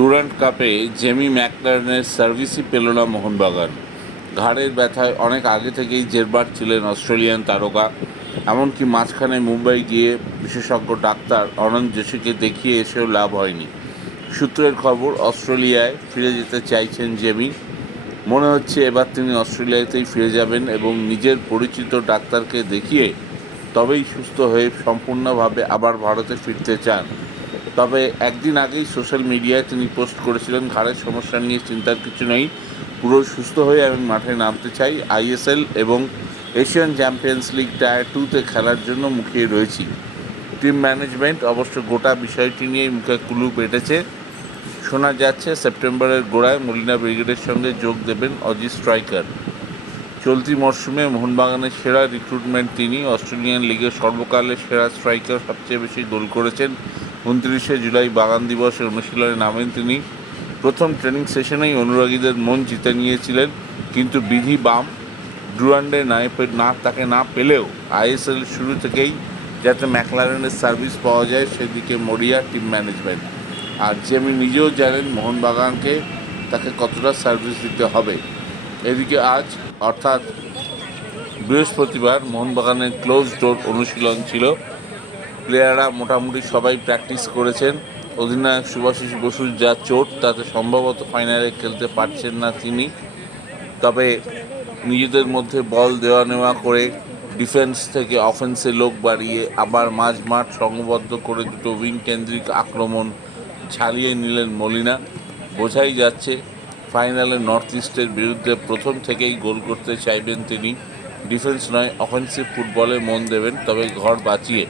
Durand কাপে Jamie ম্যাকলারেনের সার্ভিসই পেল না মোহনবাগান। ঘাড়ের ব্যথায় অনেক আগে থেকেই জেরবার ছিলেন অস্ট্রেলিয়ান তারকা। এমনকি মাঝখানে মুম্বাই গিয়ে বিশেষজ্ঞ ডাক্তার অনন্ত যোশীকে দেখিয়ে এসেও লাভ হয়নি। সূত্রের খবর, অস্ট্রেলিয়ায় ফিরে যেতে চাইছেন জেমি। মনে হচ্ছে এবার তিনি অস্ট্রেলিয়াতেই ফিরে যাবেন এবং নিজের পরিচিত ডাক্তারকে দেখিয়ে তবেই সুস্থ হয়ে সম্পূর্ণভাবে আবার ভারতে ফিরতে চান। তবে একদিন আগেই সোশ্যাল মিডিয়ায় তিনি পোস্ট করেছিলেন, ঘাড়ের সমস্যা নিয়ে চিন্তার কিছু নেই, পুরো সুস্থ হয়ে আমি মাঠে নামতে চাই। আইএসএল এবং এশিয়ান চ্যাম্পিয়ন্স লিগ টায়ার টুতে খেলার জন্য মুখিয়ে রয়েছি। টিম ম্যানেজমেন্ট অবশ্য গোটা বিষয়টি নিয়ে মুখে কুলু পেটেছে শোনা যাচ্ছে, সেপ্টেম্বরের গোড়ায় মলিনা ব্রিগেডের সঙ্গে যোগ দেবেন অজি স্ট্রাইকার। চলতি মরশুমে মোহনবাগানের সেরা রিক্রুটমেন্ট তিনি অস্ট্রেলিয়ান লিগের সর্বকালের সেরা স্ট্রাইকার সবচেয়ে বেশি গোল করেছেন উনত্রিশে জুলাই বাগান দিবসে অনুশীলনে নামেন তিনি। প্রথম ট্রেনিং সেশনেই অনুরাগীদের মন জিতে নিয়েছিলেন, কিন্তু বিধি বাম ডুরান্ডে না, তাকে না পেলেও আইএসএল শুরু থেকেই যাতে ম্যাকলারেনের সার্ভিস পাওয়া যায়, সেদিকে মরিয়া টিম ম্যানেজমেন্ট। আর জেমি নিজেও জানেন মোহনবাগানকে তাকে কতটা সার্ভিস দিতে হবে। এদিকে আজ, অর্থাৎ বৃহস্পতিবার, মোহনবাগানের ক্লোজ ডোর অনুশীলন ছিল প্লেয়াররা মোটামুটি সবাই প্র্যাকটিস করেছেন। অধিনায়ক সুভাষিস বসুর যা চোট, তাতে সম্ভবত ফাইনালে খেলতে পারছেন না তিনি। তবে নিজেদের মধ্যে বল দেওয়া নেওয়া করে ডিফেন্স থেকে অফেন্সে লোক বাড়িয়ে আবার মাঝ মাঠ সংবদ্ধ করে দুটো উইং কেন্দ্রিক আক্রমণ ছাড়িয়ে নিলেন মলিনা। বোঝাই যাচ্ছে ফাইনালে নর্থ ইস্টের বিরুদ্ধে প্রথম থেকেই গোল করতে চাইবেন তিনি। ডিফেন্স নয় অফেন্সিভ ফুটবলে মন দেবেন, তবে ঘর বাঁচিয়ে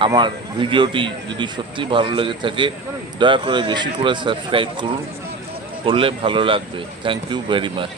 আমার ভিডিওটি যদি সত্যি ভালো লেগে থাকে, দয়া করে বেশি করে সাবস্ক্রাইব করুন, করলে ভালো লাগবে। Thank you very much